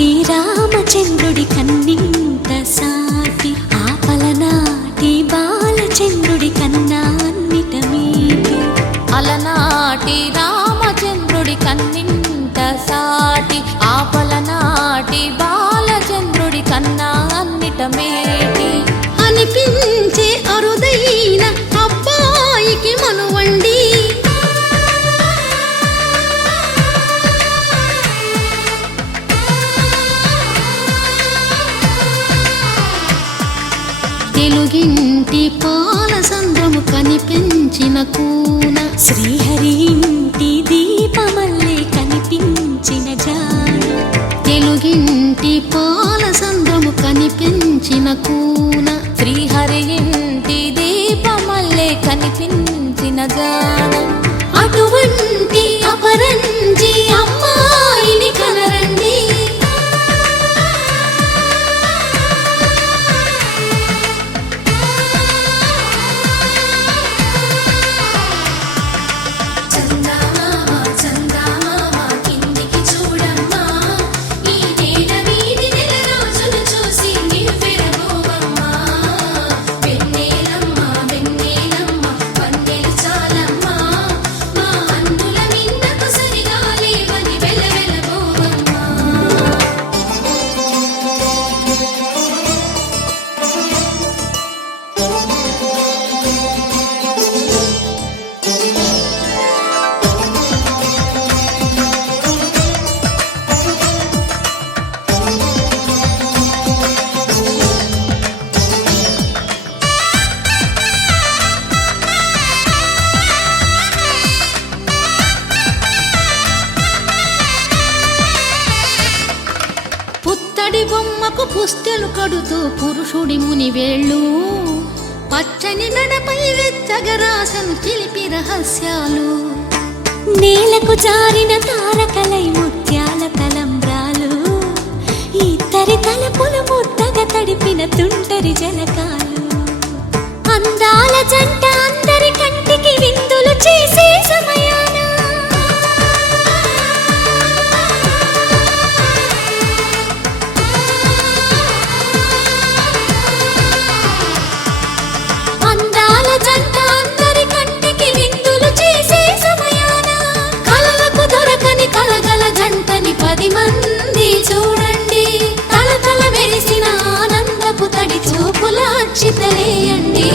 అలనాటి రామచంద్రుడి కన్నింత సాటి ఆపలనాటి బాలచంద్రుడి కన్నా అన్నిట మీటి అలనాటి రామచంద్రుడి కన్నింత సాటి ఆపలనాటి బాలచంద్రుడి కన్నా అన్నిట మేటి అనిపించే అరుదైన అబ్బాయికి మనువండి తెలుగింటి పాల సంద్రము కనిపించిన కూన శ్రీహరి ఇంటి దీపమల్లే కనిపించిన జాడ తెలుగింటి పాల సంద్రము కనిపించిన కూన శ్రీహరి ఇంటి దీపమల్లే కనిపించిన జాడ అటువంటి అపరంజి అమ్మాయిని కనరండి పుత్తడి బొమ్మకు పుస్తెలు కడుతూ పురుషుడి ముని వేళ్ళు పచ్చని నడపై వెచ్చగరాసను చిలిపి రహస్యాలు నేలకు జారిన తారకలై ముత్యాల తలంబ్రాలు ఇద్దరి తలపులు ముద్దగా తడిపిన తుంటరి జలకాలు అందాల జంట అందరి కంటికి విందులు చేసే సమయాన జంటని 10 మంది చూడండి తలతల మెరిసిన ఆనందపు తడి చూపుల అచ్చితలేయండి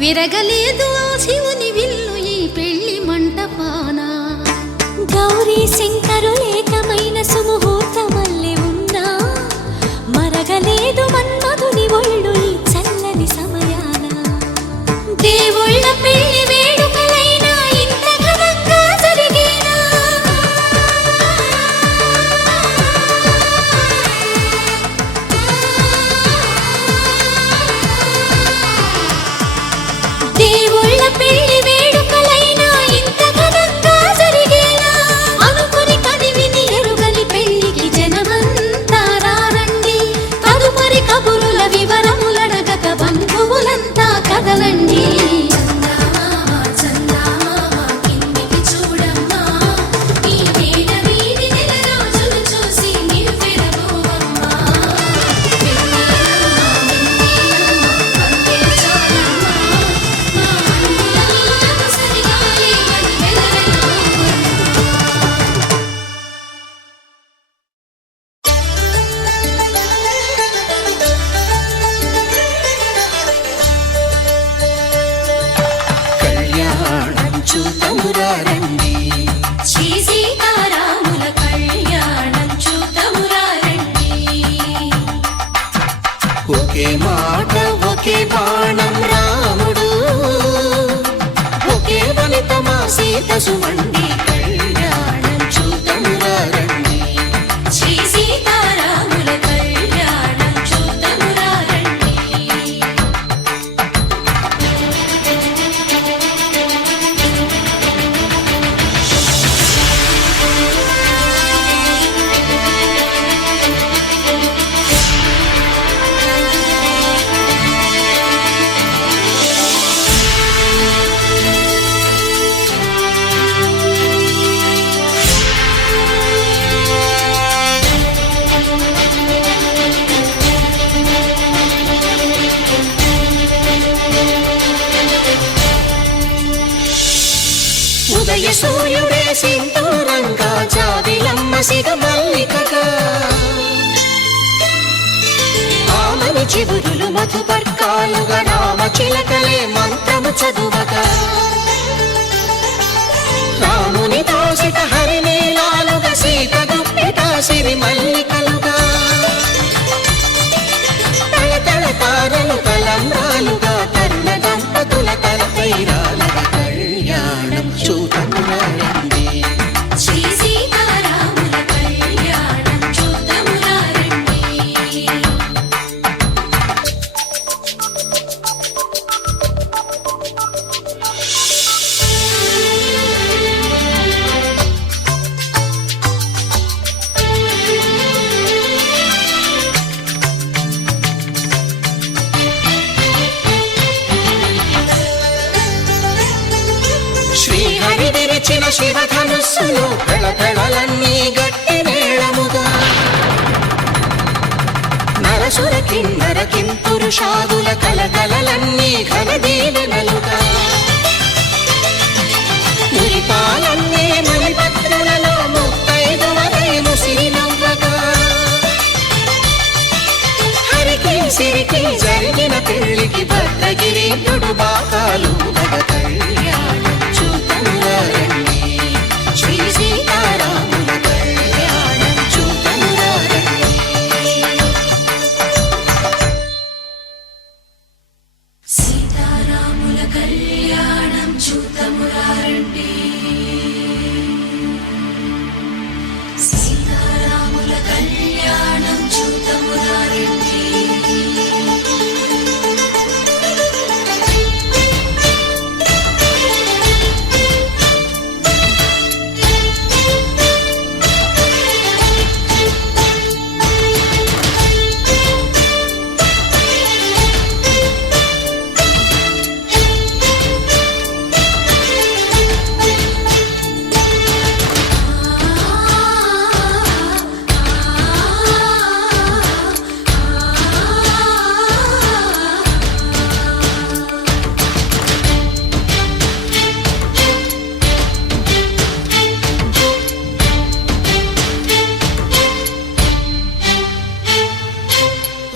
విరగలేదు ఆ శివుని విల్లు ఈ పెళ్లి మంటపాన గౌరీ శంకరులేకమైన సుముహూర్తమల్లె ఉన్నా మరగలేదు మన్మధుని ఒళ్ళు ఈ చల్లని సమయాన దేవుళ్ళ పెళ్లి వేడుకలైనా ఇంత ఘనంగా జరిగేనా దేవుళ్ళ పెళ్లి వేడుకలైనా ఇంత ఘనంగా జరిగేలా అనుకుని కదివిని ఎరుగని పెళ్లికి జనమంతా రారండి తదుపరి కబురుల వివరములడగక బంధువులంతా కదలండి చూతమురారండి కనుత మా సీత సుమండి కళ్యాణం చూతమురా రండి. శ్రీ సీతారాముల కళ్యాణం చూతమురా రండి. ఉదయ సూర్యుడే సింధూరంగా జాబిలమ్మ సిగ మల్లికగా ఆమని చిగురులు మధుపర్కాలుగా రామ చిలకలే మంత్రము చదువగా రాముని దోసిట హరినీలాలుగా సీత గుప్పిట సిరి మల్లికలుగా తళతళ తారలు తలంబ్రాలుగా తరుణ దంపతుల తలపైరాలుగా కళ్యాణం చూతమురా రండి. శ్రీ సీతారాముల కళ్యాణం చూతమురా రండి. శ్రీహరి విరిచిన శివధనుస్సులో కళకళలన్నీ గట్టి మేళముగా నరసుర కిన్నర కింపురుషాదుల కలకలలన్నీ ఘన దీవెనలుగా మురిపాలన్నీ మణిపత్రులలో ముత్తైదువలై ముసిరి నవ్వగా హరికి సిరికి జరిగిన పెళ్లికి భద్రగిరీయుడు బాకాలు కళ్యాణం చూతమురా రండి. శ్రీ సీతారాముల కళ్యాణం చూతమురా రండి. సీతారాముల కళ్యాణం చూతమురా రండి. సీతారాముల కళ్యాణం చూతమురా రండి.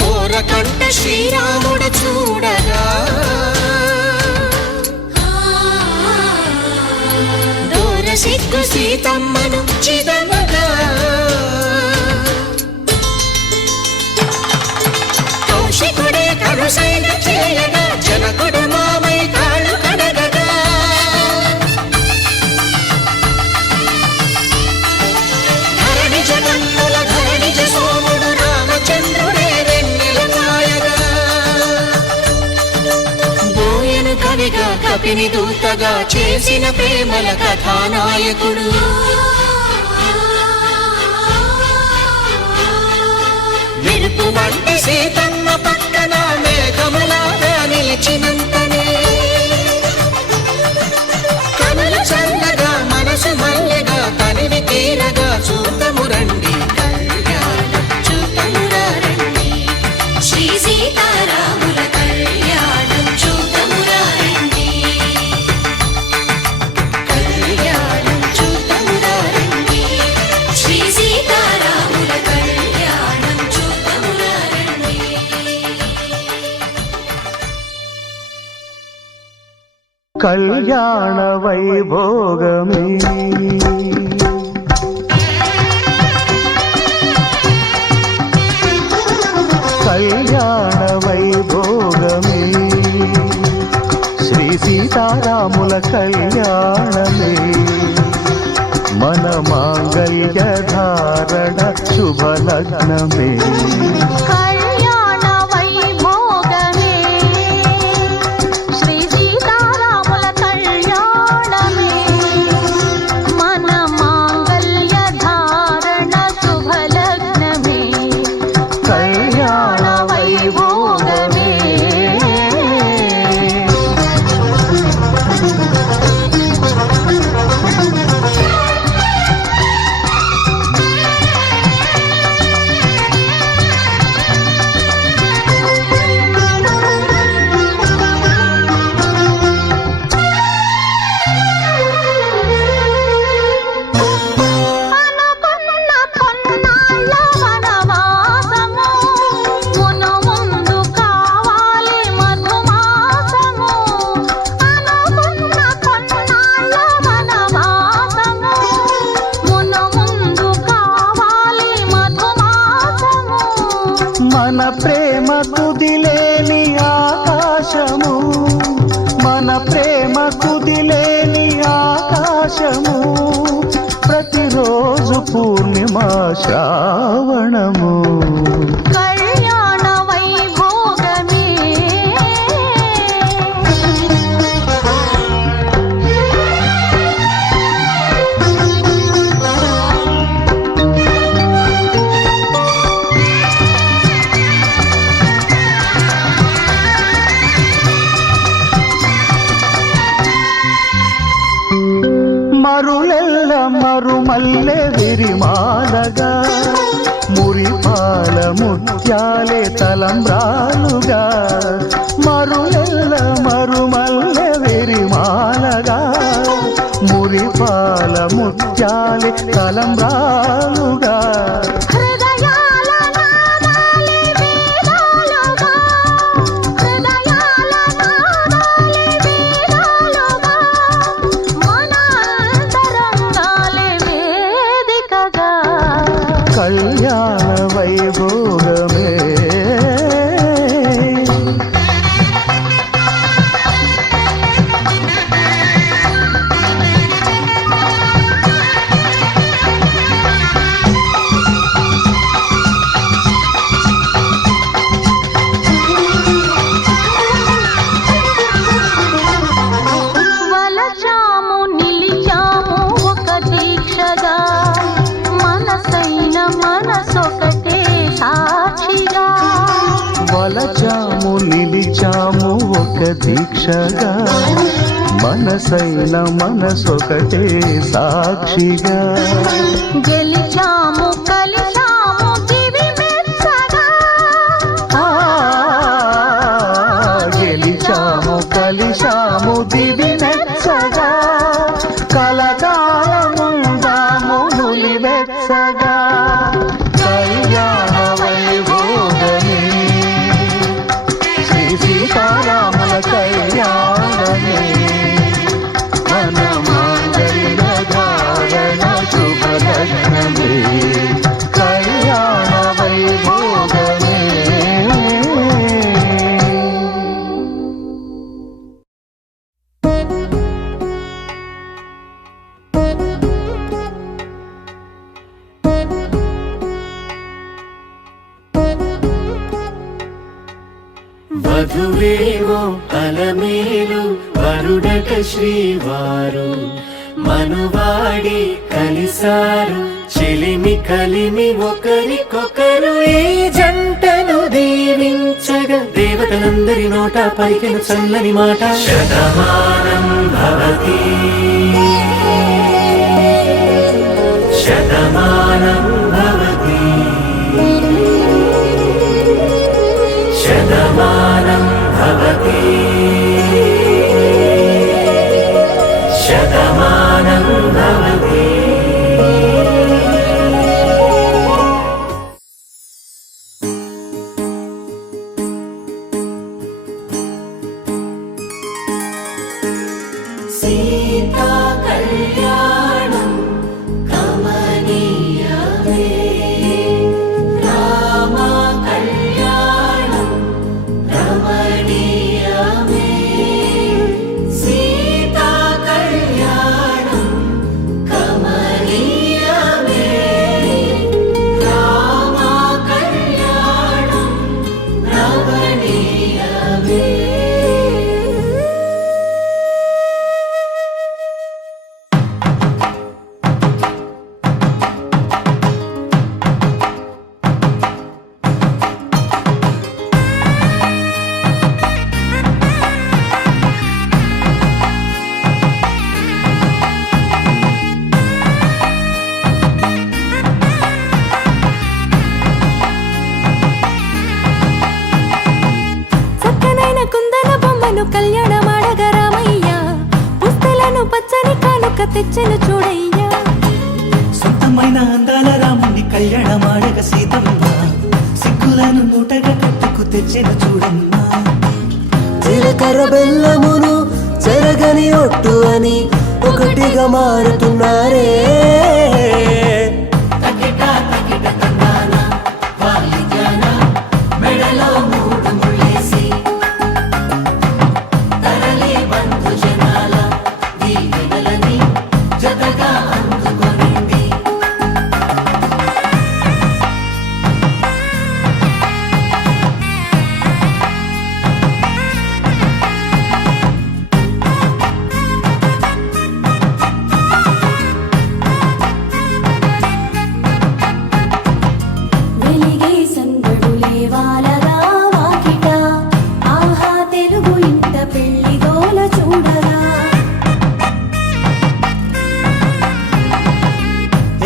ఓరకంట శ్రీరాముడు చూడగా దూర సిగ్గు సీతమ్మను చిదమగా కౌశికుడే కరుసైన చేయగా జనకుడు మామై కాళ్ళు కడగగా ధరణి జగన్నుల ధరణిజ సోముడు రామచంద్రుడే వెన్నెల కాయగా బోయను కవిగా కపిని దూతగా చేసిన ప్రేమల కథానాయకుడు మెరుపు వంటి సీతమ్మ పక్కన మేఘములాగా నిలిచినంతనే కనులు చల్లగా మనసు మల్లెగా తనివి తీరగా చూతము రండి కళ్యాణం చూతమురా రండి. శ్రీ సీతారాముల కళ్యాణం చూతమురా రండి. కళ్యాణం చూతమురా రండి. శ్రీ సీతారాముల కళ్యాణం చూతమురా రండి. కళ్యాణ వైభోగమే కళ్యాణ వైభోగమే శ్రీ సీతారామ రాముల కళ్యాణమే మన మాంగళ్య ధారణ శుభలగ్నమే కళ్యాణ వైభోగమే శ్రీ సీతారాముల కళ్యాణమే మన మాంగళ్య ధారణ శుభలగ్నమే కళ్యాణ వైభోగమే అనుకున్న కొన్నాళ్ళ వనవాసము మును ముందు కావాలి మధుమాసము అనుకున్న కొన్నాళ్ళ వనవాసము మును ముందు కావాలి మధుమాసము మన ప్రేమ కుదిలేని ఆకాశము మన ప్రేమ కుదిలేని ఆకాశము ప్రతిరోజు పూర్ణిమ శ్రావణము కళ్యాణ వైభోగమే మరులెల్ల మరుమల్లె విరిమాలగా మురిపాల ముత్యాలే తలంబ్రాలుగా మరులెల్ల మరుమల్లె విరిమాలగా మురిపాల ముత్యాలే తలంబ్రాలుగా హృదయాల నాదాలి వేదాలుగా హృదయాల నాదాలి వేదాలుగా మన అంతరంగాలే వేదికగా కళ్యాణ వైభోగమే వలచాము నిలిచాము ఒక దీక్షగా మనసైన మనసొకటే సాక్షిగా వలచాము నిలిచాము ఒక దీక్షగా మనసైన మనసొకటే సాక్షిగా గెలిచాము కలిచాము దివి మెచ్చగా ఆ, గెలిచాము కలిశాము దివి మెచ్చగా కలకాలముందాము నులివెచ్చగా కళ్యాణ వైభోగమే శ్రీ సీతారాముల కళ్యాణమే మన మాంగళ్య ధారణ శుభలగ్నమే కళ్యాణ వైభోగమే వధువేవో అలమేలు వరుడట శ్రీవారు మనువాడి కలిసారు చెలిమి కలిమి ఒకరికొకరు ఈ జంటను దీవించగా దేవతలందరి నోట పలికెను చల్లని మాట శతమానం భవతి శతమానం భవతి శతమానం భవతి శతమానం భవతి సీతా కళ్యాణం కమనీయమే రామ కళ్యాణం రమణీయమే సీతా కానుక తెచ్చెను చూడయ్యా. సొంతమైన అందాల రాముని కళ్యాణమాడగ సీతమ్మ సిగ్గులను మూటగా కట్టుకు తెచ్చెను చూడమ్మా. జీలకర్ర బెల్లమును చెరగని ఒట్టు అని ఒకటిగా మారుతున్నారే. వెలిగే సందడులే వాలగా వాకిట, ఆహా తెలుగు ఇంట పెళ్లి గోల చూడగా.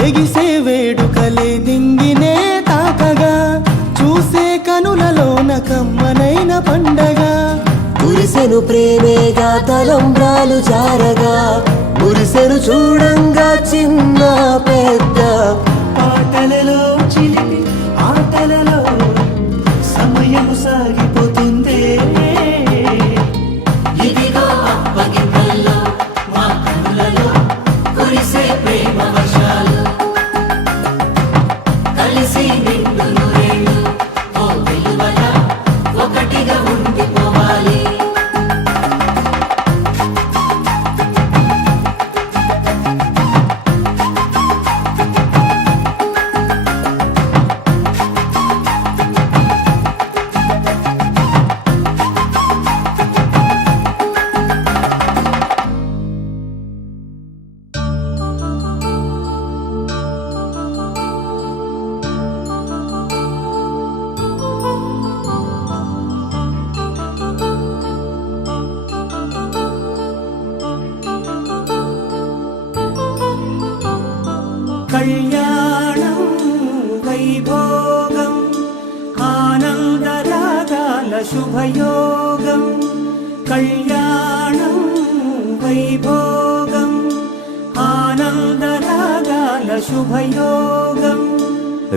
ఎగిసే వేడుకలే దింగినే తాకగా, చూసే కనులలోన కమ్మనైన పండగ. కురిసెను ప్రేమేగా తలంబ్రాలు జారగా, మురిసెను చూడంగా చిన్న పెద్ద. పాటలలో చిలిపి ఆటలలో సమయము సాగిపోతుందే. ఇదిగో అప్పగింతల్లో మా కనులలో కురిసే ప్రేమ వర్షాలు, కలిసి నిండు నూరేళ్ళు ఓ వెలువల ఒకటిగా ఉండిపోవాలి. కళ్యాణం వైభోగం ఆనందరాగాల శుభయోగం. కళ్యాణం వైభోగం ఆనందరాగాల శుభయోగం.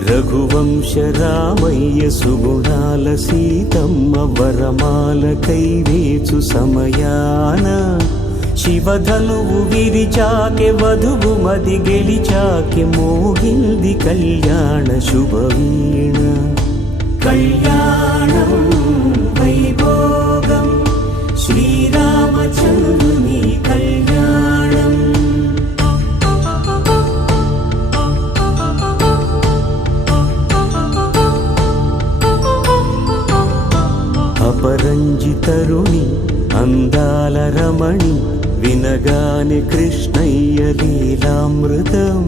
రఘువంశ రామయ్య సుగుణాల సీతమ్మ వరమాల కైవేచు సమయాన, శివధనువు విరిచాకె వధువు మది గెలిచాకె మోగింది కళ్యాణ శుభవీణ. కళ్యాణం వైభోగం శ్రీరామచంద్రుని కళ్యాణం. అపరంజి తరుణి అందాల రమణి, వినగానే కృష్ణయ్య లీలామృతం.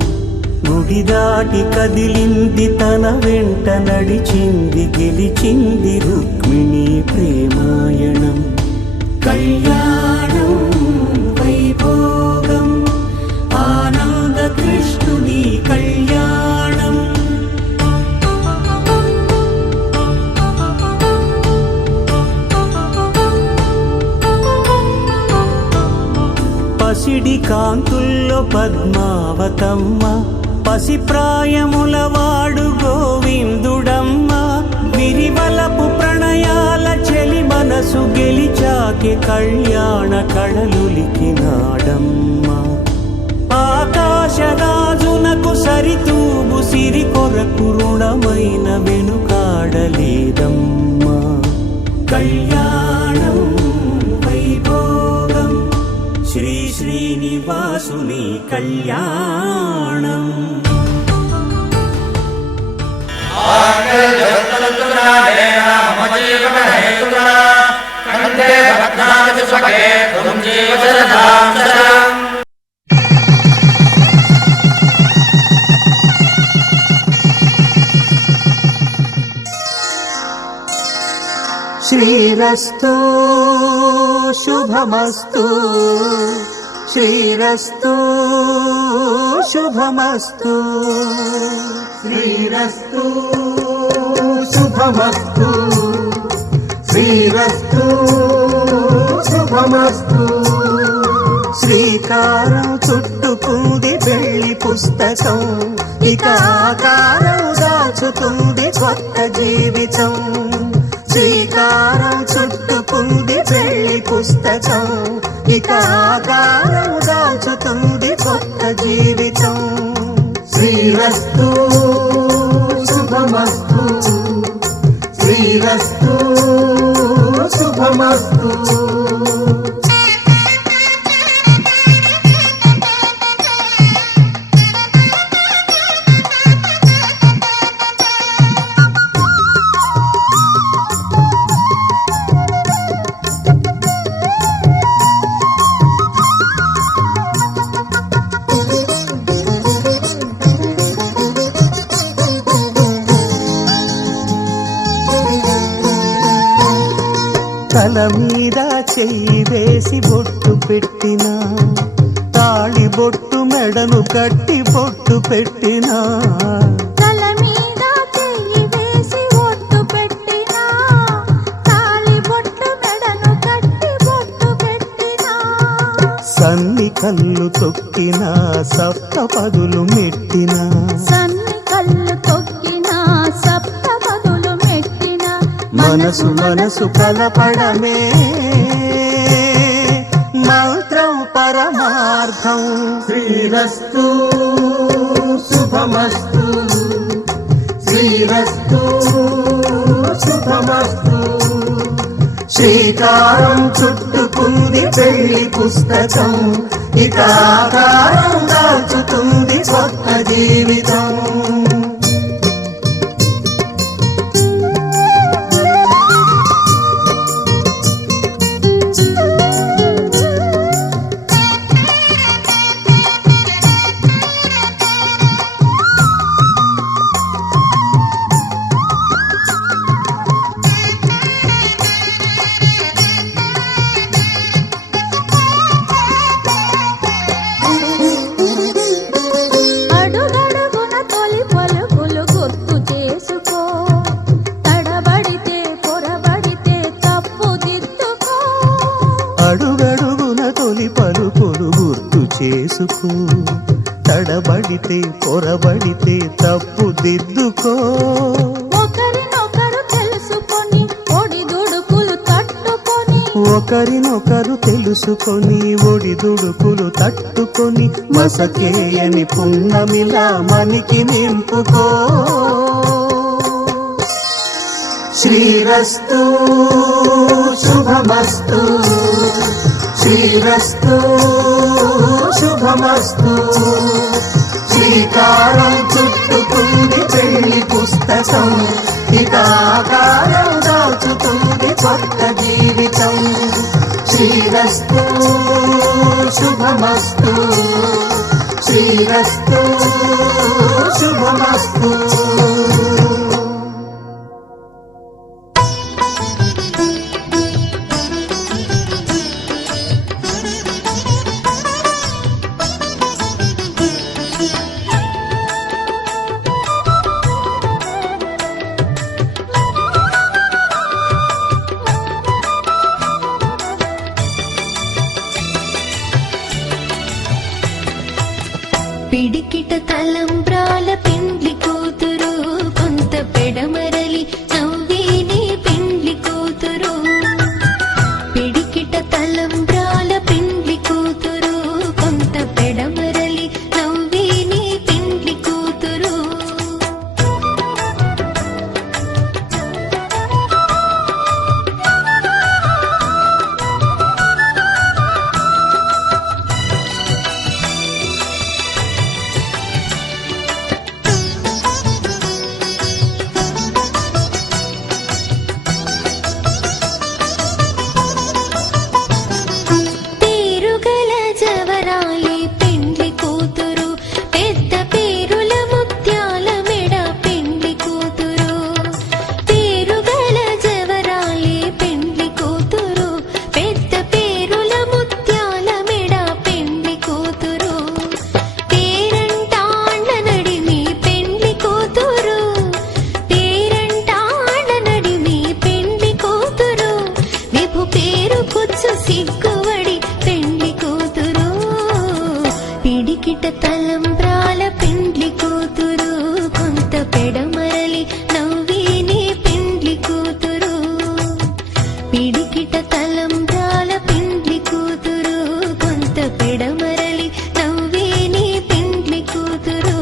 గుడి దాటి కదిలింది తన వెంట నడిచింది, గెలిచింది రుక్మిణి ప్రేమాయణం. కళ్యాణం వైభోగం ఆనంద కృష్ణుని కళ్యాణం. పసిడి కాంతుల్లో పద్మావతమ్మ, పసిప్రాయముల వాడు గోవిందుడమ్మ. విరివలపు ప్రణయాల చెలి మనసు గెలిచాకే కళ్యాణ కళలులికినాడమ్మ. ఆకాశరాజునకు సరితూగు సిరి కొరకు రుణమైన వెనుకాడలేదమ్మా. కళ్యాణం వైభోగం శ్రీ శ్రీనివాసుని కళ్యాణం. శ్రీరస్తు శుభమస్తు, శ్రీరస్తు శుభమస్తు, శ్రీరస్తు శుభమస్తు, శ్రీరస్తు శుభమస్తు, శ్రీకారం చుట్టుకుంది వెళ్ళి పుస్తకం ఇక ఆకారం దాచుతుంది కొత్త జీవితం శ్రీకారం చుట్టుకుంది వెళ్ళి పుస్తకం ఇక ఆకారం దాచుతుంది కొత్త జీవితం శ్రీరస్తు శుభమస్తు శ్రీరస్తు శుభమస్తు తల మీద చెయ్యి వేసి బొట్టు పెట్టినా తాళి బొట్టు మెడను కట్టి బొట్టు పెట్టినా తల మీద చెయ్యి వేసి బొట్టు పెట్టినా తాళి బొట్టు మెడను కట్టి బొట్టు పెట్టినా సన్ని కళ్ళు తొక్కినా సప్త పదులు మెట్టినా సన్ని కళ్ళు తొక్కినా సప్త పదులు మెట్టినా మనసు మనసు కలపడమే మంత్రం పరమార్థం శ్రీరస్తు శుభమస్తు శ్రీరస్తు శుభమస్తు శ్రీకారం చుట్టుకుంది పెళ్లి పుస్తకం ఇక ఆకారం దాచుతుంది కొత్త జీవితం అడుగడుగున తొలి పలుకులు గుర్తు చేసుకో తడబడితే పొరబడితే తప్పు దిద్దుకో అడుగడుగున తొలి పలుకులు గుర్తు చేసుకో తడబడితే పొరబడితే తప్పు దిద్దుకో ఒకరినొకరు తెలుసుకొని ఒడిదుడుకులు తట్టుకొని ఒకరినొకరు తెలుసుకొని ఒడిదుడుకులు తట్టుకొని మసకేయని పున్నమిలా మనికి నింపుకో శ్రీరస్తు శుభమస్తు శ్రీరస్తు శుభమస్తు శ్రీకారం చుట్టుకుంది పెళ్లి పుస్తకం ఇక ఆకారం దాచుతుంది కొత్త జీవితం శ్రీరస్తు శుభమస్తు శ్రీరస్తు శుభమస్తు పిడికిట తలంబ్రాల పెండ్లి కూతురు కొంత పెడమరలి నవ్వేని పెండ్లి కూతురు పిడికిట తలంబ్రాల పెండ్లి కూతురు కొంత పెడమరలి నవ్వేని పెండ్లి కూతురు పిడికిట తలంబ్రాల పెండ్లి కూతురు కొంత పెడమరలి నవ్వేనే పెండ్లి కూతురు పిడికిట తలంబ్రాల పెండ్లి కూతురు కొంత పెడమరలి నవ్వేనే పెండ్లి కూతురు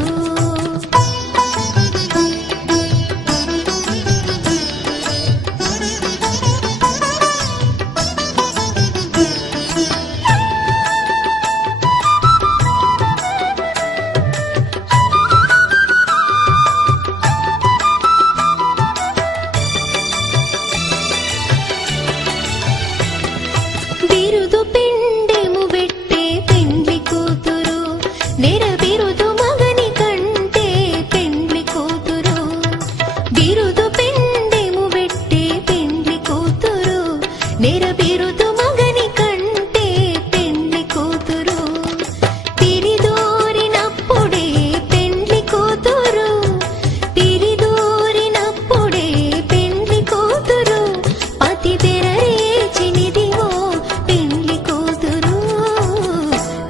బిరుదు పిండెము పెట్టే పెండ్లి కూతురు నెర బిరుదు మగని కంటే పెండ్లి కూతురు బిరుదు పిండెము పెట్టే పెండ్లి కూతురు నెర బిరుదు మగని కంటే పెండ్లి కూతురు తిరిదోరినప్పుడే పెండ్లి కూతురు తిరిదోరినప్పుడే పెండ్లి కూతురు పతి తెరరేచినిదివో పెండ్లి కూతురు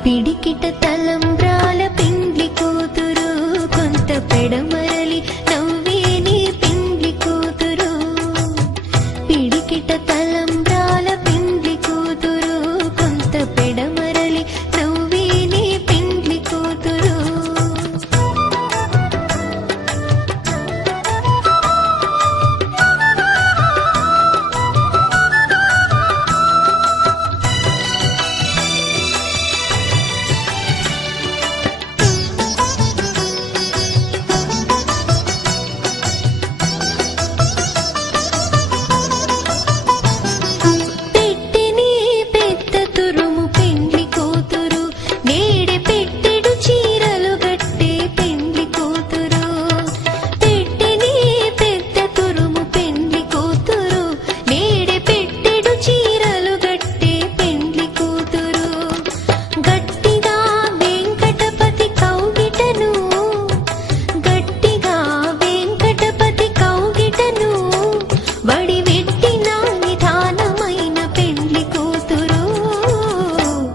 పిడికిట తలంబ్రాల పెండ్లి కూతురు కొంత పెడమరలి నవ్వేనే పెండ్లి కూతురు పిడికిట తలంబ్రాల పెండ్లి కూతురు కొంత పెడమరలి నవ్వేనే పెండ్లి కూతురు పెట్టెని పెద్ద తురుము పెండ్లి కూతురు నేడే పెట్టెడు చీరలు గట్టే పెండ్లి కూతురు పెట్టెని పెద్ద తురుము పెండ్లి కూతురు నేడే పెట్టెడు చీరలు గట్టే పెండ్లి కూతురు గట్టిగా వెంకటపతి కౌగిటను గట్టిగా వెంకటపతి కౌగిటను వడివెట్టిన నిధానమైన పెండ్లి కూతురు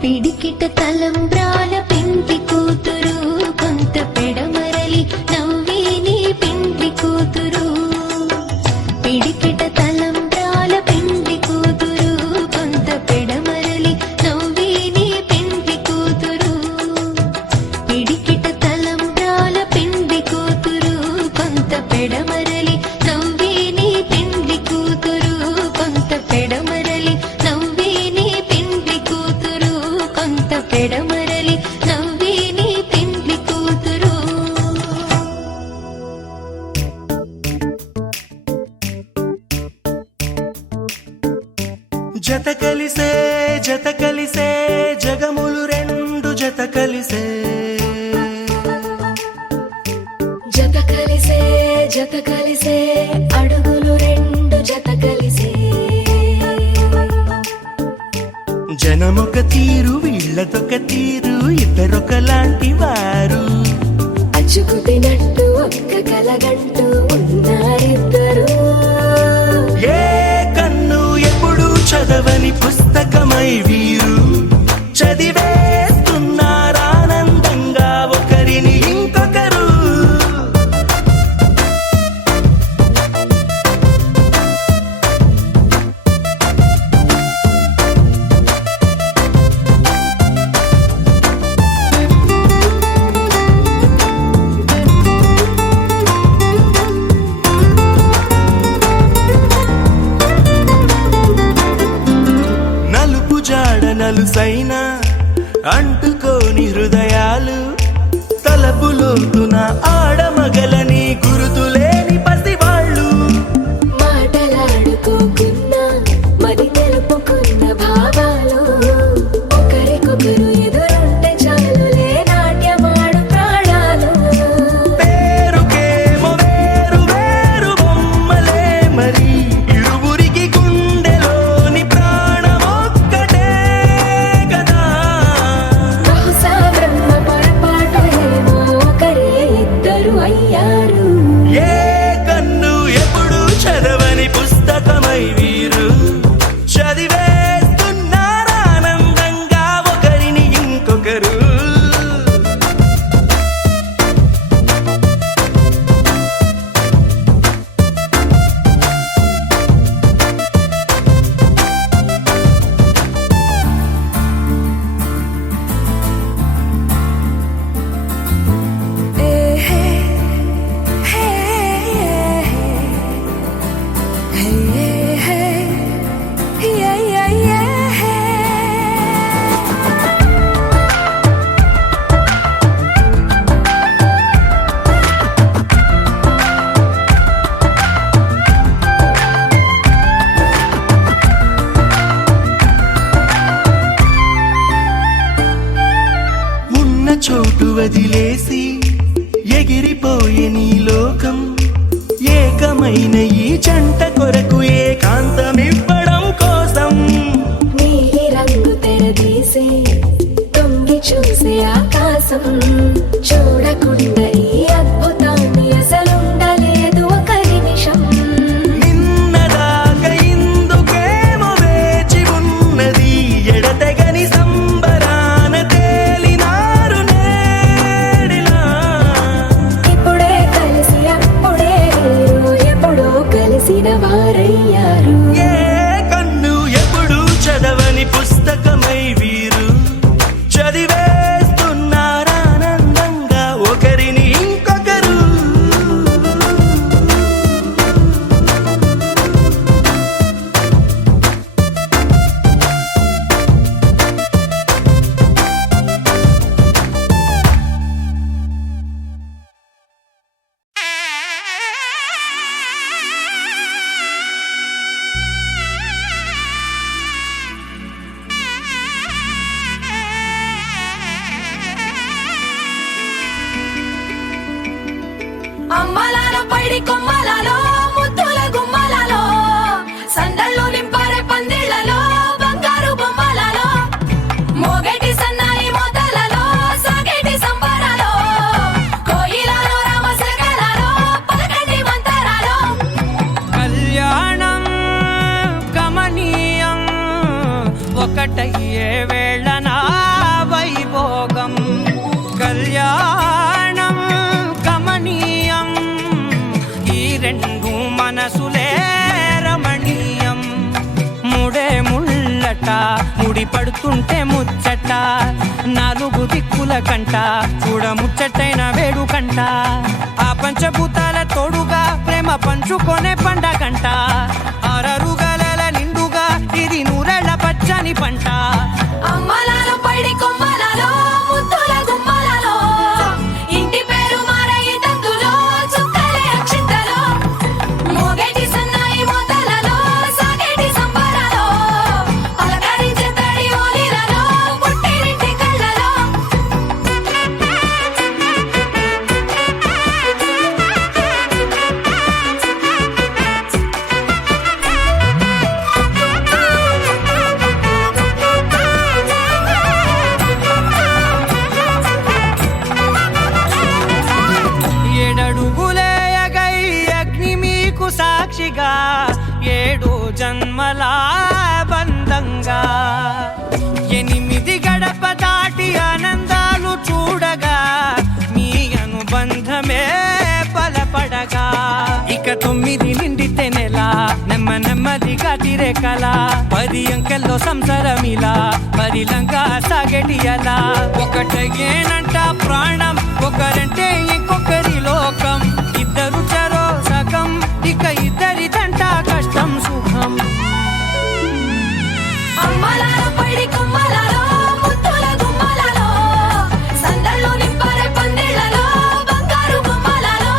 పిడికిట తలంబ్రాల పెండ్లి కూతురు కొంత పెడమరలి నవ్వేనే పెండ్లి కూతురు పిడికిట తలంబ్రాల పెండ్లి కూతురు కొంత పెడమరలి నవ్వేనే పెండ్లి కూతురు పిడికిట తలంబ్రాల పెండ్లి కూతురు కొంత పెడమరలి నవ్వేనే పెండ్లి కూతురు కొంత పెడమరలి నవ్వేనే పెండ్లి కూతురు కొంత పెడమరలి నవ్వేనే పెండ్లి కూతురు జత కలిసే జగములు రెండు జత కలిసే జత కలిసే అడుగులు రెండు జత కలిసే జనమొక తీరు వీళ్ళదొక తీరు ఇద్దరొకలాంటి వారు అచ్చుకుతినట్టు ఒక్క కలగంటూ ఉన్నారిద్దరు ఏ కన్ను ఎప్పుడు చదవని పుస్తకమై వీరు చదివేస్తున్నారానందంగా ఒకరిని ఇంకొకరు నలుపు జాడ నలుసైన అంటుకోని హృదయాలు తలపులోతున ఆడమగలని గురుతులేని పసివాళ్ళు మాటలాడుకోకున్నా మరి తెలుపుకున్న భావాలు ఒకరికొకరు ఎదురుంటే చాలులే నాట్యమాడు ప్రాణాలు పేరుకేమో వేరు వేరు బొమ్మలే మరి ఇరువురికి గుండెలోని ప్రాణమొక్కటే కదా బహుశా బ్రహ్మ పొరపాటు ఏమో ఒకరే ఇద్దరు అయ్యారు చోటు వదిలేసి ఎగిరిపోయే నీ లోకం ఏకమైన ఈ జంట కొరకు ఏకాంతమివ్వడం కోసం నీలి రంగు తెరదీసే తొంగి చూసే ఆకాశం చూడకుండా ఈ అద్భుతాన్ని అసలుండలేదు ఒక నిమిషం నిన్నదాకా ఇందుకేమో వేచి ఉన్నది ఎడతెగని సంబరాన తేలినారు నేడిలా ఇప్పుడే కలిసి అప్పుడే వేరు ఎప్పుడో కలిసిన వారయ్యారు ఏ కన్ను ఎప్పుడు చదవని పుస్తకమై వీరు చదివేస్తున్నారానందంగా ఒకరిని ఇంకొకరు అమ్మలాల పైడి కొమ్మలలో ముద్దుల గుమ్మలలో సందళ్ళు నింపారే పందిళ్లలో బంగారు బొమ్మలలో మోగేటి సన్నాయి మోతలలో సాగేటి సంబరాలో కోయిలలో రామశకలలో పలకటి మంతరాలో కళ్యాణం గమనీయం ఒకటయ్యే వేళ నా వైభోగం కళ్యాణం గమనీయం ఈ రెండు మనసులే రమణీయం ముడే ముళ్ళట ముడి పడుతుంటే ముచ్చట నాలుగు దిక్కుల కంట చూడ ముచ్చటైన వేడుకంట ఆ పంచభూతాల తోడుగా ప్రేమ పంచుకొనే పండగంట ఆరరుగల నిండుగా ఇది నూరెళ్ళ పచ్చని పంట అమ్మలాల పైడి కొమ్మలలో ముద్దుల గుమ్మలలో ఇంటి పేరు మారయి తందులో చుక్కలే అక్షింతలో మోగేటి సన్నాయి మోతలలో సాగేటి సంబరాలో పలకరించే తడి ఓలిలలో పుట్టినింటి కళ్ళలో ఏడడుగులే ఎగై అగ్ని మీకు సాక్షిగా ఏడు జన్మల బంధంగా ఎనిమిది గడప దాటి ఆనందాలు చూడగా మీ అనుబంధమే బలపడగా ఇక 9 నిండితే నెల నెమ్మదిగా తిరేకల 10 అంకెల్లో సంసారమిలా పరిలంగా సాగేటి అలా ఒకటేనంట ప్రాణం ఒకరంటే ఇంకొకరి లోకం ఇద్దరు చరో సగం ఇక ఇద్దరిదంట కష్టం సుఖం అమ్మలాల పైడి కొమ్మలలో ముద్దుల గుమ్మలలో సందళ్ళు నింపారే పందిళ్లలో బంగారు బొమ్మలలో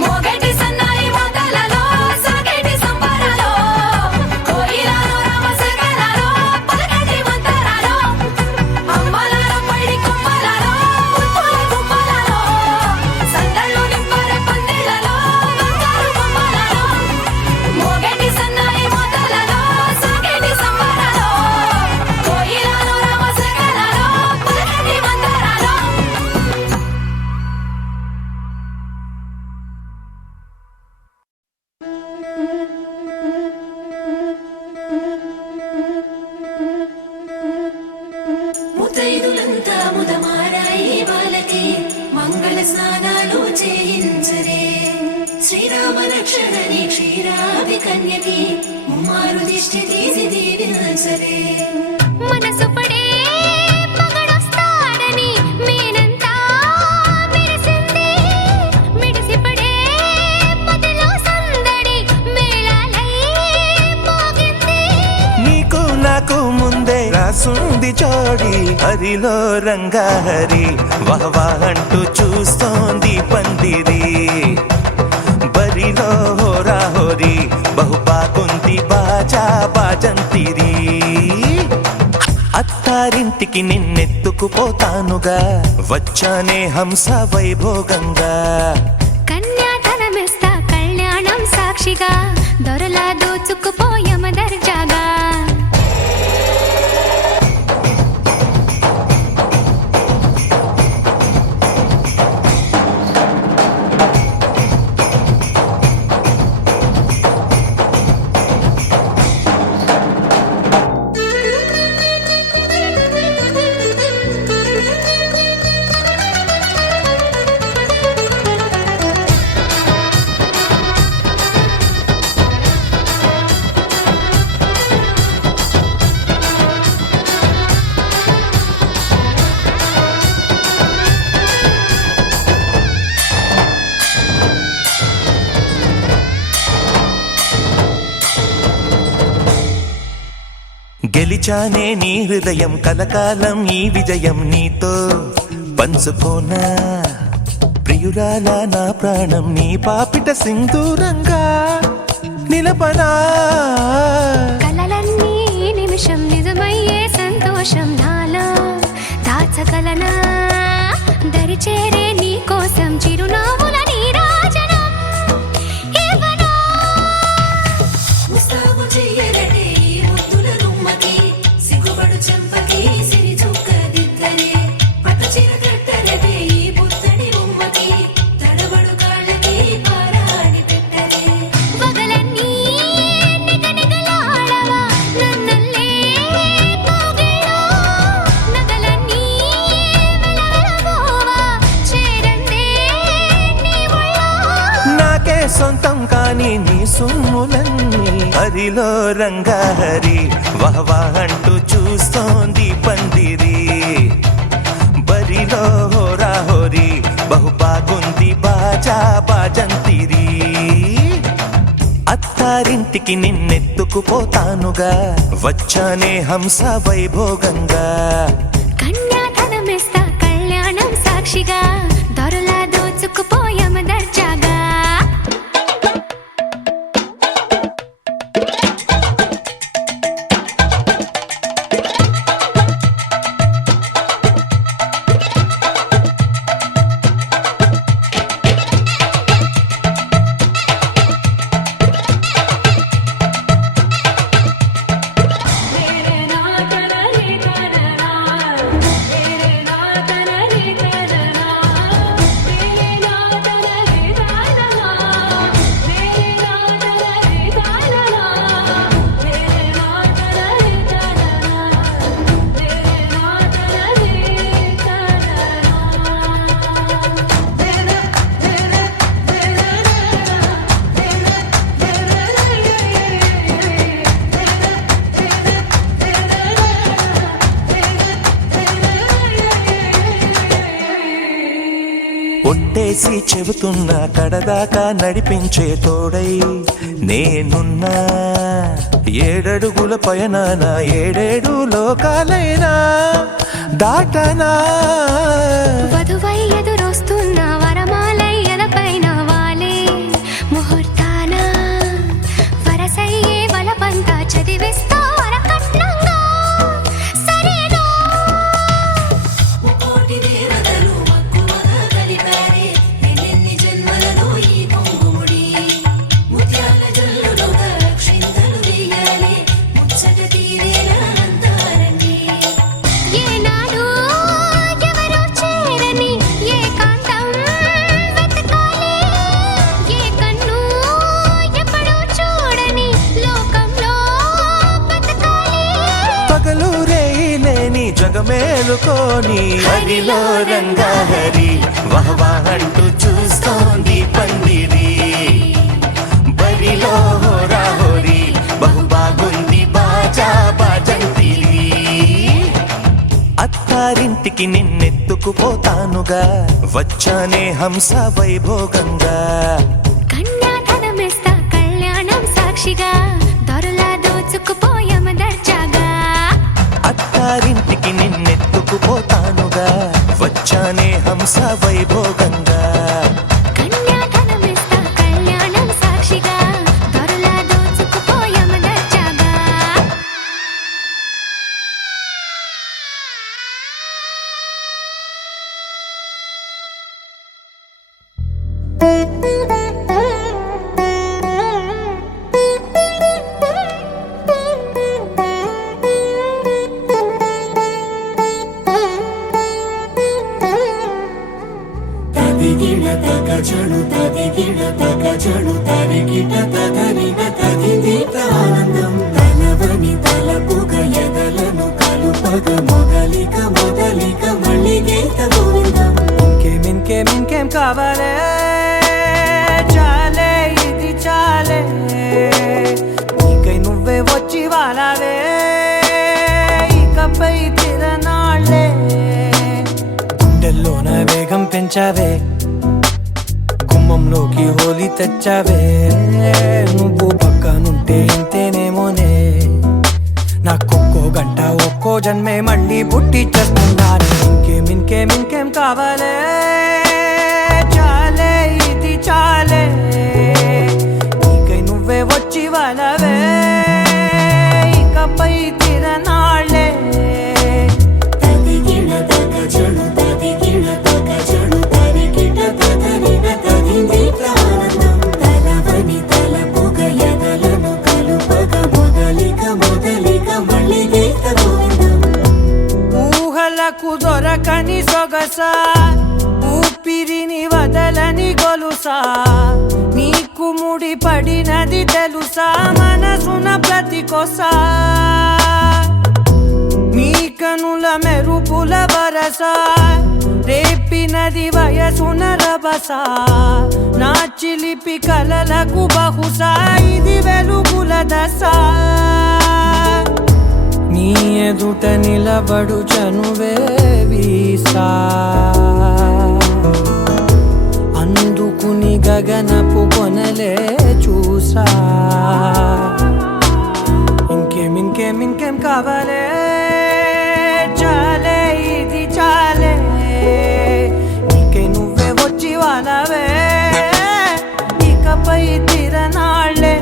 మోగేటి సన్నాయి మోతలలో సాగేటి సంబరాలో కోయిలలో రామశకలలో పలకటి మంతరాలో అమ్మలాల పైడి కొమ్మలలో ముద్దుల గుమ్మలలో సందళ్ళు నింపారే పందిళ్లలో బంగారు బొమ్మలలో మోగేటి సన్నాయి మోతలలో సాగేటి సంబరాలో కోయిలలో రామశకలలో పలకటి మంతరాలో ముతైదులంతా ముదమారాయి బాలకి మంగళ స్నానాలు చేయించరే శ్రీరామ రక్షణని క్షీరాది కన్యకి ముమ్మారు దిష్టి తీసి దీవించరే మనసు పడే మగడొస్తాడని మేనంతా మెరిసింది మిడిసిపడే మదిలో సందడి మేళాలై మోగింది నీకు నాకు ముందే రాసుంది జోడి హరిలో రంగా హరి వహవా అంటూ చూస్తోంది పందిరి బరిలో హోరా హోరి బహు బాగుంది బాజా బాజంతిరి అత్తారింటి అత్తారింటికి నిన్నెత్తుకుపోతానుగా వచ్చానే హంస వైభోగంగా కన్యాధనమిస్తా కళ్యాణం సాక్షిగా దొరలా దోచుకుపోయమ దర్జాగా గెలిచానే నీ హృదయం కలకాలం ఈ విజయం నీతో పంచుకోనా ప్రియురాల నా ప్రాణం నీ పాపిట సింధూరంగా నిలపనా కలలన్నీ నిమిషం నిజమయ్యే సంతోషం నాలో దాచగలనా దరిచేరే నీ కోసం చిరునవ్వుల నీరాజనం ఇవ్వనా ముస్తాబు చెయ్యరటే ఈ ముద్దుల గుమ్మకి సిగ్గుపడు చెంపకి సిరి చుక్క దిద్దరే పట్టు చీర కట్టరటే ఈ బుత్తడి ఉమ్మకి తడబడు కాళ్ళకి పారాడి పెట్టరే పగలన్నీ నిగనిగలాడవా నన్నల్లే కోగిలో నగలన్నీ వెలవెలబోవా చేరందే నీ ఒళ్ళో నాకే సొంతం కాని నీ సొమ్ములన్నీ హరిలో రంగాహరి వహవా అంటూ చూస్తోంది పందిరి బరిలో హోరా హోరి బహు బాగుంది బాజా బాజంతిరి అత్తారింటికి నిన్నెత్తుకుపోతానుగా వచ్చానే హంస వైభోగంగా కన్యాధనమిస్తా కళ్యాణం సాక్షిగా దొరలా దోచుకుపోయమ దర్జాగా ఒట్టేసి చెబుతున్నా కడదాకా నడిపించే తోడై నేనున్నా ఏడడుగుల పయనాన ఏడేడు లోకాలైనా దాటనా వధువై ఎదురొస్తున్న వరమాలై ఎదపైన వాలే ముహూర్తాన వరసయ్యే వలపంతా చదివిస్తా వరకట్నంగా సరేనా ముకోటి దేవతలు మక్కువగా కలిపారే ఎన్నెన్ని జన్మలలో ఈ కొంగుముడి ముత్యాల జల్లులుగా క్షింతలు వేయాలి ముచ్చట తీరేలా అంతారండి ఏనాడు ఎవరో చేరని ఏకాంతం వెతకాలి ఏ కన్ను ఎప్పుడూ చూడని లోకంలో బతకాలి పగలు రేయి లేని జగమేలుకోని హరిలో రంగాహరి వహవా అంటూ చూస్తోంది పందిరి బరిలో హోరా హోరి బహు బాగుంది బాజా బాజంతిరి అత్తారింటికి నిన్నెత్తుకుపోతానుగా వచ్చానే హంస వైభోగంగా కన్యాధనమిస్తా కళ్యాణం సాక్షిగా దొరలా దోచుకుపోయమ దర్జాగా అత్తారింటికి నిన్నెత్తుకుపోతానుగా వచ్చానే హంస వైభోగంగా కన్యాధనమిస్తా కళ్యాణం సాక్షిగా దొరలా దోచుకుపోయమ దర్జాగా తదిగిడ తగజడు తదిగిడ తగజడు తరిగిట తదరిన తదిదీత ఆనందం తలవని తలపుగ ఎదలను కలుపగ మొదలిక మొదలిక మళ్ళీ గీత గోవిందం. ఇంకేం కావాలే చాలే ఇది చాలే నీకై నువ్వే వచ్చి వాలావే ఇకపై తిరనాళ్ళే గుండెల్లోన వేగం పెంచావే గుమ్మంలోకి హోలీ తెచ్చావే నువ్వు పక్కనుంటే ఇంతేనేమోనే నాకొక్కో గంట ఒక్కో జన్మే మళ్ళీ పుట్టి చేస్తున్నాను. ఇంకేం కావాలే చాలే ఇది చాలే నీకై నువ్వే వచ్చి వాళ్ళవే ఇకపై తిరనాళ్ళే. తదిగిడ తగజడు తదిగిడ తగజడు తరిగిట తదరిన తదిదీత ఆనందం తలవని తలపుగ ఎదలను కలుపగ మొదలిక మొదలిక మళ్ళీ గీత గోవిందం. ఊహలకు దొరకని సొగసా ఊపిరిని వదలని గొలుసా నీకు ముడి పడినది తెలుసా మనసున ప్రతి కొసా నీ కనుల మెరుపుల వరస రేపినది వయసున రభస నా చిలిపి కలలకు బహుశా ఇది వెలుగుల దశ నీ ఎదుట నిలబడు చనువే వీసా అందుకుని గగనపు కొనలే చూసా. ఇంకేం కావాలే చాలే ఇది చాలే నీకై నువ్వే వచ్చి వాళ్ళవే ఇకపై తిరనాళ్ళే.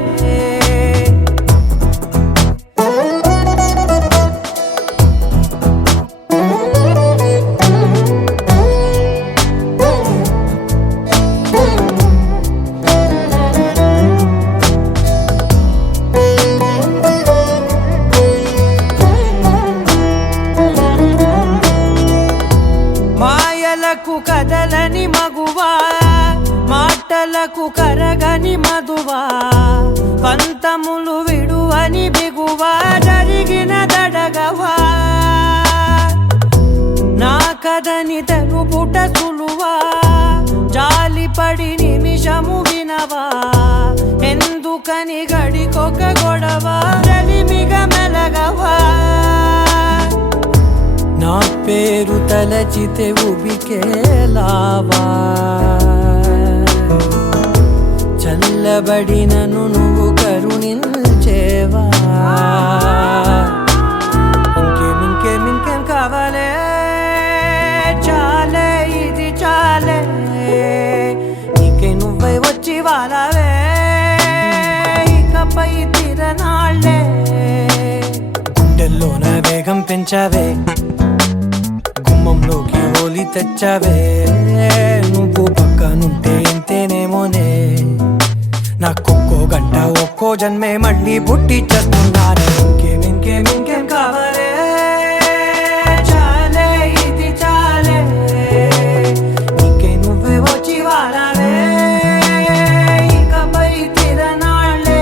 మాయలకు కదలని మగువా మాటలకు కరగని మధువా పంతములు విడువని బిగువా జరిగిన దడగవా నా కథని తెలుపుట సులువా జాలిపడి నిమిషము వినవా ఎందుకని గడికొక గొడవ రలిమిగ మెలగవా నా పేరు తలచితే ఉబికేలావా చల్లబడినను నువ్వు కరుణించేవా. ఇంకేం కావాలే చాలే ఇది చాలే నీకై నువ్వై వచ్చి వాళ్ళవే ఇకపై తిరనాళ్ళే గుండెల్లోన వేగం పెంచావే గుమ్మంలోకి హోలీ తెచ్చావే నువ్వు పక్కనుంటే ఇంతేనేమోనే నాకొక్కో గంట ఒక్కో జన్మే మళ్ళీ పుట్టి చేస్తున్నాను. ఇంకేం కావాలే చాలే ఇది చాలే నీకై నువ్వే వచ్చి వాళ్ళవే ఇకపై తిరనాళ్ళే.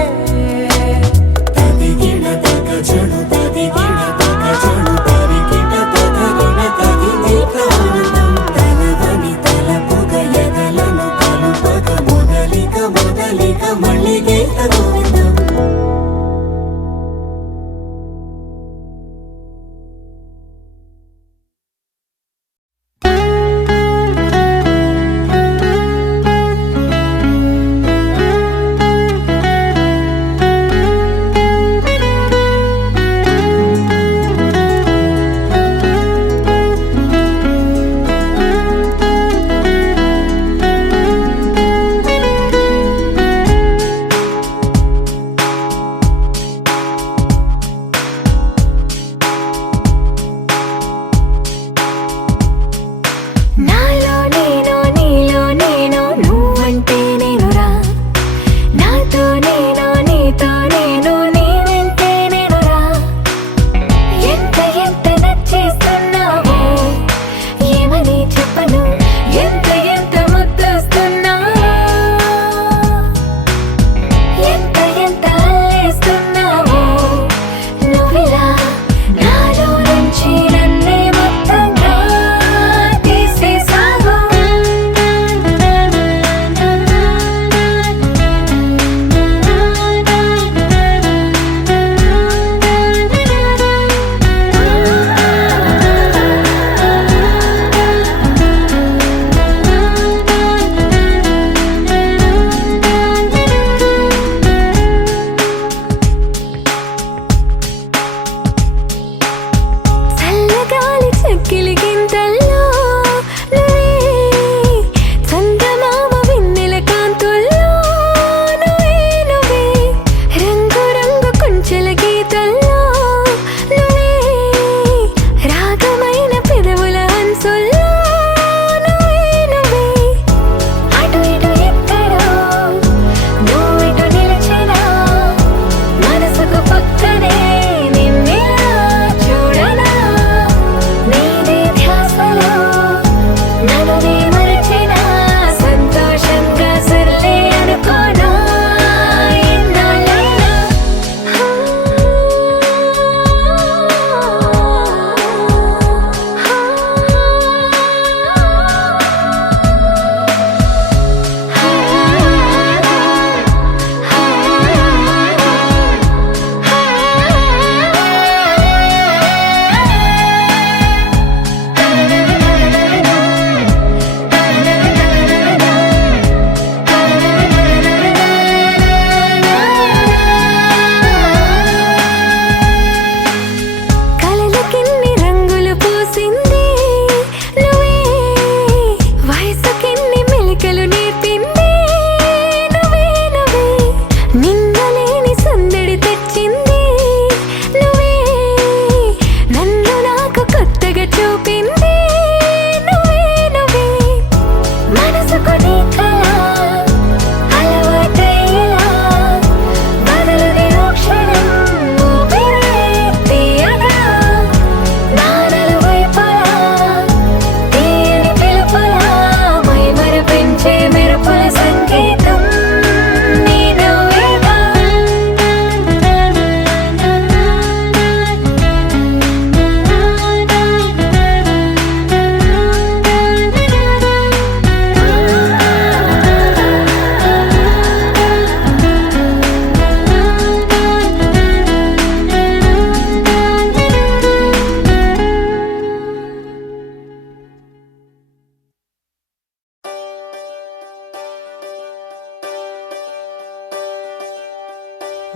తదిగిడ తగజడు తదిగిడ తగజడు తరిగిట తదరిన తదిదీత ఆనందం తలవని తలపుగ ఎదలను కలుపగ మొదలిక మొదలిక మళ్ళీ గీత గోవిందం.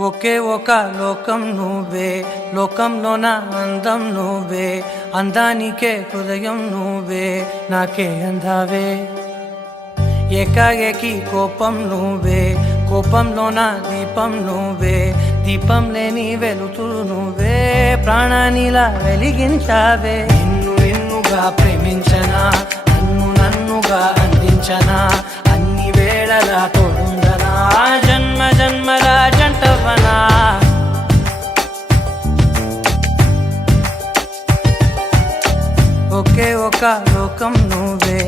ఒకే ఒక లోకం నువ్వే, లోకంలోన అందం నువ్వే, అందానికే హృదయం నువ్వే, నాకే అందావే. ఏకాఏకి కోపం నువ్వే, కోపంలోన దీపం నువ్వే, దీపం లేని వెలుతురు నువ్వే, ప్రాణానిలా వెలిగించావే. నిన్నుగా ప్రేమించనా, నన్నుగా అందించనా, అన్ని వేళలా తోడుందనా, జన్మ జన్మల జంటవనా. ఒకే ఒక లోకం నువ్వే,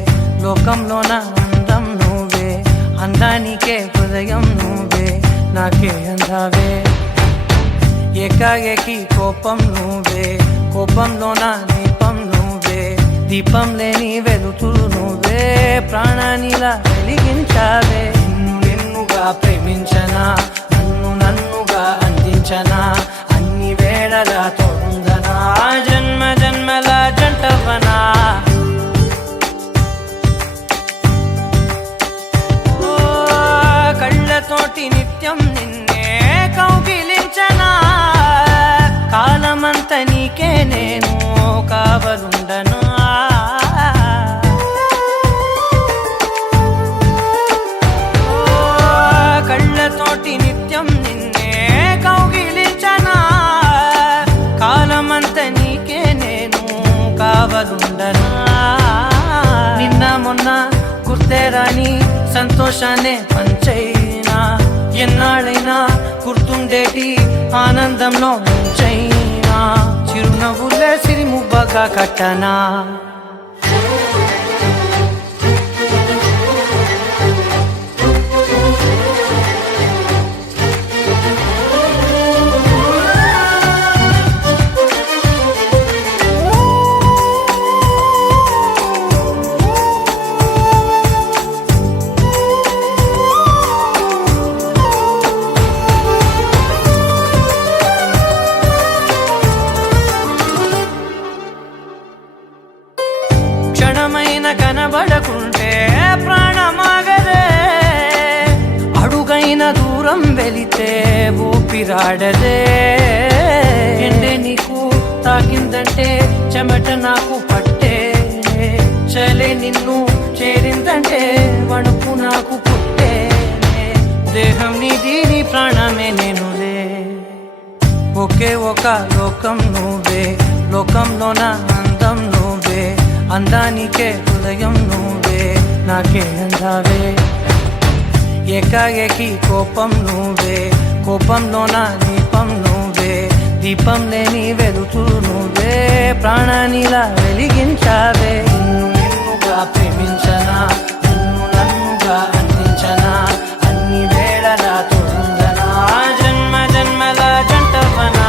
లోకంలోన అందం నువ్వే, అందానికే హృదయం నువ్వే, నాకే అందావే. ఏకాఏకి కోపం నువ్వే, కోపంలోన దీపం నువ్వే, దీపం లేని వెలుతురు నువ్వే, ప్రాణానిలా వెలిగించావే. నిన్నుగా ప్రేమించనా, నన్నుగా అందించనా, అన్ని వేళలా తోడుందనా, జన్మ జన్మల జంటవనా. కళ్ళతోటి నిత్యం నిన్నే కౌగిలించనా, కాలమంత నీకే నేను కావలుండనా. కళ్ళతోటి నిత్యం నిన్నే కౌగిలించనా, కాలమంత నీకే నేను కావలుండనా. నిన్న మొన్న గుర్తేరాని సంతోషాన్నే పంచైనా, ఎన్నాళ్ళైనా గుర్తుండేటి ఆనందంలో ఉంచైనా, చిరునవ్వులే సిరిముబ్బగా కట్టనా. క్షణమైన కనబడకుంటే ప్రాణమాగదే, అడుగైన దూరం వెళితే ఊపిరాడదే. ఎండే నీకు తాకిందంటే చెమట నాకు పట్టే, చలే నిన్ను చేరిందంటే వణుకు నాకు పుట్టే, దేహం నీది నీ ప్రాణమే నేనులే. ఒకే ఒక లోకం నువ్వే, లోకంలోన అందం నువ్వే, అందానికే హృదయం నువ్వే, నాకే అందావే. ఏకాఏకి కోపం నువ్వే, కోపంలోన దీపం నువ్వే, దీపం లేని వెలుతురు నువ్వే, ప్రాణానిలా వెలిగించావే. నిన్నుగా ప్రేమించనా, నన్నుగా అందించనా, అన్ని వేళలా తోడుందనా, జన్మ జన్మల జంటవనా.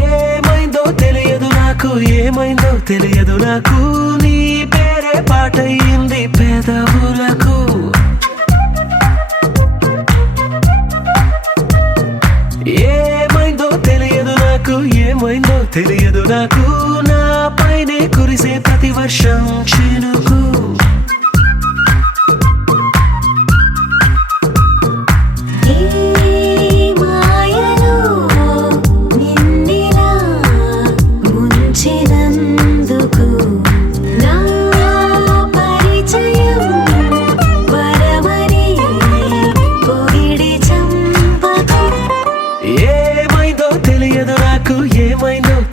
ఏమైందో తెలియదు నాకు, ఏమైందో తెలియదు నాకు, నీ పేరే పాటయింది పెదవులకు. ఏమైందో తెలియదు నాకు, ఏమైందో తెలియదు నాకు, నా పైనే కురిసే ప్రతి వర్షం చినుకు.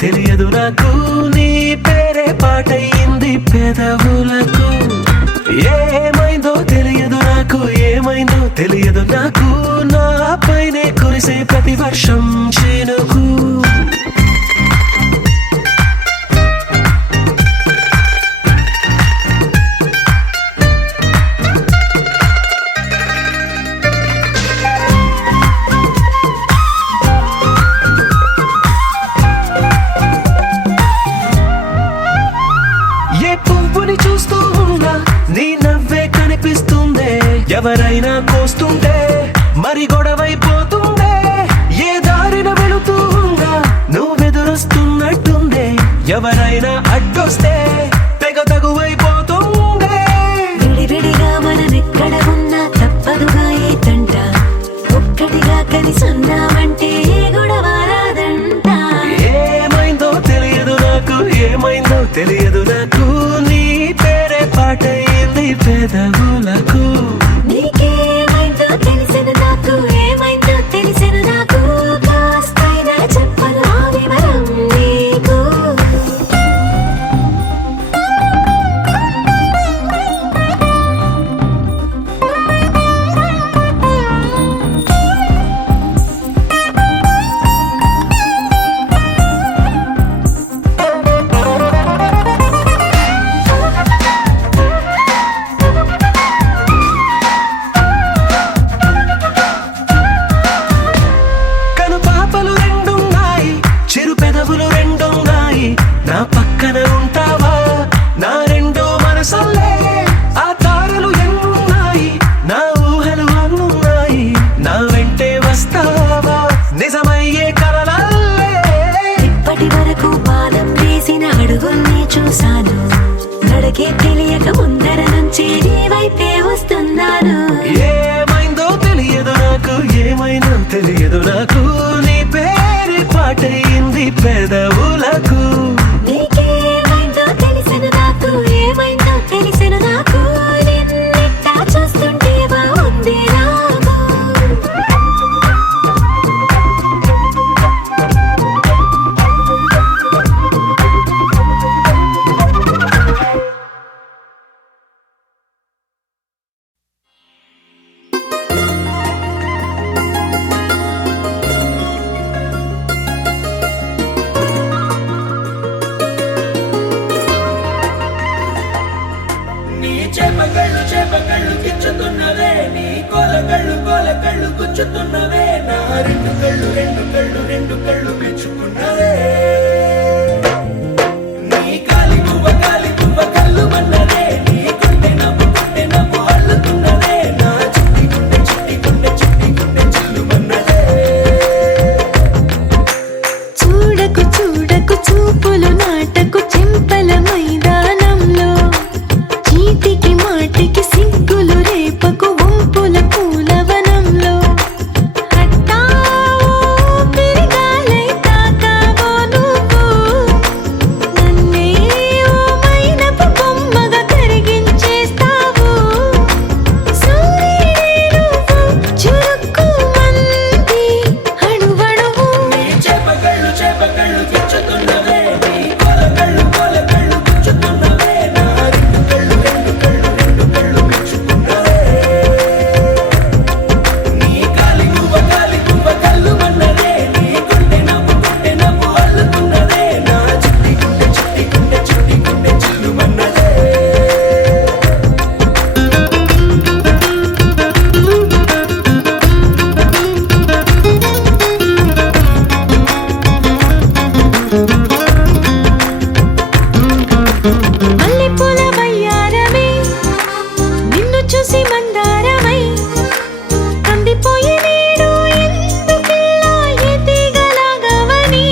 తెలియదు నాకు, నీ పేరే పాటయింది పెదవులకు. ఏమైందో తెలియదు నాకు, ఏమైందో తెలియదు నాకు, నా పైనే కురిసే ప్రతి వర్షం చినుకు. ఎవరైనా కోస్తుంటే మరి గొడవైపోతుందే, ఏ దారిన వెళుతూ ఉందా నువ్వెదురొస్తున్నట్టుందే, ఎవరైనా అడ్డొస్తే తెగ తగువైపోతుందే. విడివిడిగా మనమెక్కడ ఉన్నా తప్పదుగా ఏ తంట, ఒక్కటిగా కలిసి ఉన్నామంటే గొడవ రాదంట. ఏమైందో తెలియదు నాకు, ఏమైందో తెలియదు నాకు, నీ పేరే పాటయింది పెదవులకు. నీకేమైందో తెలిసిన నాకు, ఏమైందో తెలిసిన నాకు, కాస్తైనా చెప్పను ఆ వివరం నీకు. కను పాపలు రెండున్నాయి, చిరు పెదవులు రెండున్నాయి, నా పక్కన ఉంటావా నా రెండో మనసల్లే. ఆ తారలు ఎన్నున్నాయి, నా ఊహలు అన్నున్నాయి, నా వెంటే వస్తావా నిజమయ్యే కలలల్లే. ఇప్పటి వరకు పాదం వేసిన అడుగుల్ని చూశాను, నడకే తెలియక ముందర నుంచి నీ వైపే వస్తున్నాను. ఏమైందో తెలియదు నాకు, ఏమైందో తెలియదు నాకు, నీ పేరు పాటయింది పెదవులకు. నీకేమైందో తెలిసిన నాకు, ఏమైందో తెలిసిన నాకు, నిన్నిట్టా చూస్తుంటే బాగుంది నాకు. నీ చేపకళ్ళు కిచ్చుతున్నవే, నీ కోలకళ్ళు గుచ్చుతున్నవే, నా రెండు కళ్ళు మెచ్చుకున్నవే. నీ కాలి పువ్వ కళ్ళు మన్నదే, నీ గుండె నవ్వు అల్లుతున్నదే, నా చిట్టి గుండె చిల్లు మన్నదే. చూడకు చూడకు చూపులు నాటకు చెంపల మైదానంలో, చీటికి మాటికి సిగ్గులు రేపకు వంపుల పూలవనంలో. హట్టావో పెరిగాలై తాకావో నువ్వు, నన్నే ఓ మైనపు బొమ్మగా కరిగించేస్తావు. సూర్యుడే నువ్వు చురుక్కుమంది అణువణువు. నీ చేపకళ్ళు కిచ్చుతున్నవే, నీ కోలకళ్ళు గుచ్చుతున్నవే, నా రెండు కళ్ళు మెచ్చుకున్నవే. నీ కాలి పువ్వ కళ్ళు మన్నదే, నీ గుండె నవ్వు అల్లుతున్నదే, నా చిట్టి గుండె చిల్లు మన్నదే. మల్లెపూల వయ్యారమై, నిన్ను చూసి మందారమై, కందిపోయి నేడు ఎందుకిలా ఎదిగలాగవని.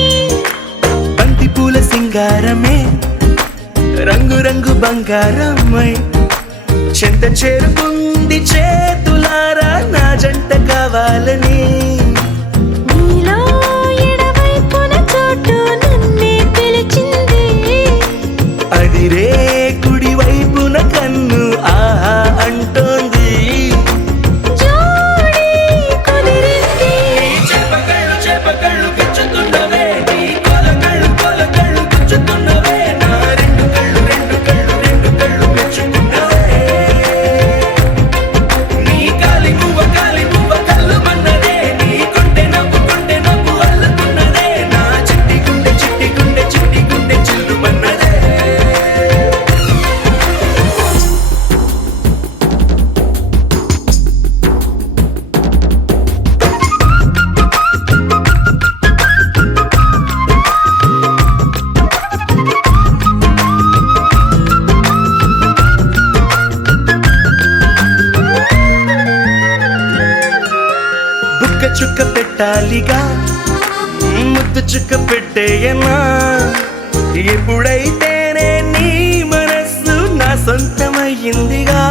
బంతి పూల సింగారమే, రంగు రంగు బంగారమై, చెంత చేరుకుంది చేతులారా నా జంట కావాలని. నీలో ఎడవైపున చోటు నన్నే పిలిచింది, అదిరే కుడి వైపున కన్ను ఆహా అంటోంది. జోడి కుదిరింది. చేపకళ్ళు కిచ్చుతున్నవే, నీ కోలకళ్ళు గుచ్చుతున్నవే, నా రెండు కళ్ళు మెచ్చుకున్నవే. నీ కాలి పువ్వ కళ్ళు మన్నదే, నీ పెట్టాలిగా ముద్దు చుక్క పెట్టేయనా ఎప్పుడైతేనే నీ మనస్సు నా సొంతమయ్యిందిగా